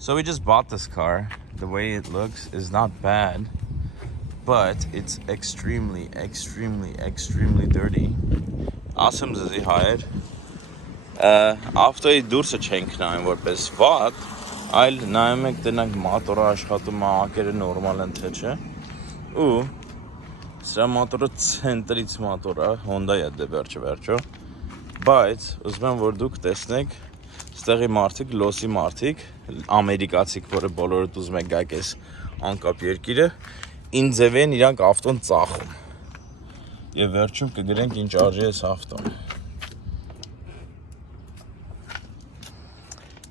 So we just bought this car. The way it looks is not bad, but it's extremely dirty. Ասեմ ձեզի հայր, ավտոյի դուրսը չենք նայում որպես վատ, այլ նայում ենք տնանք մոտորը աշխատում է, ակերը նորմալ են թե չէ, ու սրա մոտորը ցենտրից մոտոր է, Honda-յա դե վերջը, բայց ուզում եմ որ դուք տեսնեք ստեղի մարդիկ, լոսի մարդիկ, ամերիկացիք, որը բոլորդ ուզում եք գայք ես անկապ երկիրը, ինչ ձև են իրանք ավտոն ծախում և վերջում կգրենք ինչ արժի ես ավտոն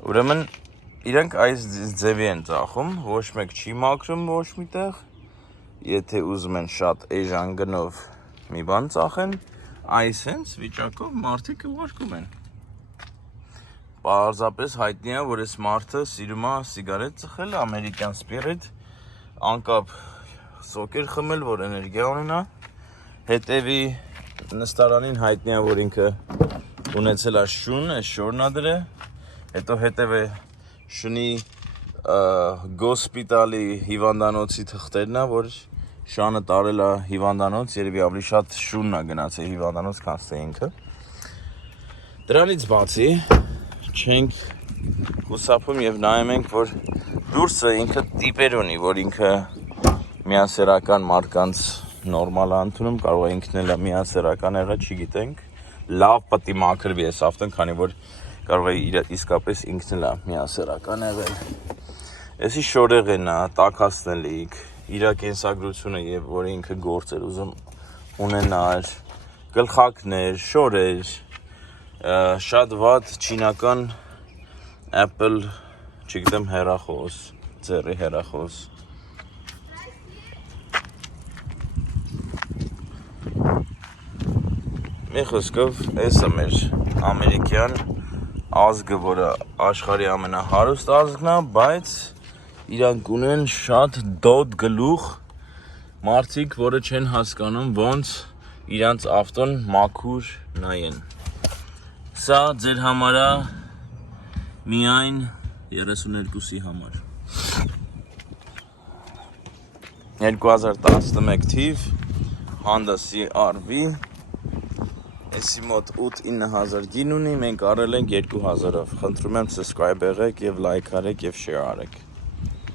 ուրեմն իրանք այս ձևի են ծախում, ոչ մեկ չի մաքրում ոչ մի տեղ, եթե ուզում են շատ էժան գնով մի բան ծախեն, այս հենց վիճակով մարդիկ ուղարկում են Պարզապես հայտնի է, որ այս մարդը սիրում է սիգարետ ծխել, ամերիկյան սպիրիտ, անկապ սոկեր խմել, որ էներգիա ունենա, հետևի նստարանին հայտնի է, որ ինքը ունեցել է շուն, այս շորն է դրե, հետո հետևը շնի գոսպիտալի հիվանդանոցի թղթերն է, որ շանը տարել է հիվանդանոց, երևի ավելի շատ շունն է գնացել հիվանդանոց, քան թե ինքը։ Դրանից բացի չենք խուսափում և նայում ենք, որ դուրսը ինքը տիպեր ունի, որ ինքը միասերական մարդկանց նորմալ ընդունում, կարող է ինքն էլ միասերական եղել, չգիտենք, լավ պետք է մաքրվի այս ավտոն, քանի որ կարող է իսկապես ինքն էլ միասերական եղել։ Էսի շորեղենն է, տաքացնելիք, իր կենսագրությունը և որ ինքը գործեր ուզում ունենար, գլխակներ, շորեր, շատ վատ չինական Apple, չգիտեմ հեռախոս, ձեռի հեռախոս Մի խոսքով, էս է մեր ամերիկյան ազգը, որը աշխարհի ամենահարուստ ազգն է, բայց իրանք ունեն շատ դոտ գլուխ մարդիկ, որը չեն հասկանում ոնց իրանց ավտոն մաքուր նայեն Սա ձեր համար է միայն 32-ի համար 2011 թիվ Honda CR-V Էսի մոտ 8-9000 գին ունի, մենք առել ենք 2000-ով Խնդրում եմ subscribe եղեք և like արեք և share արեք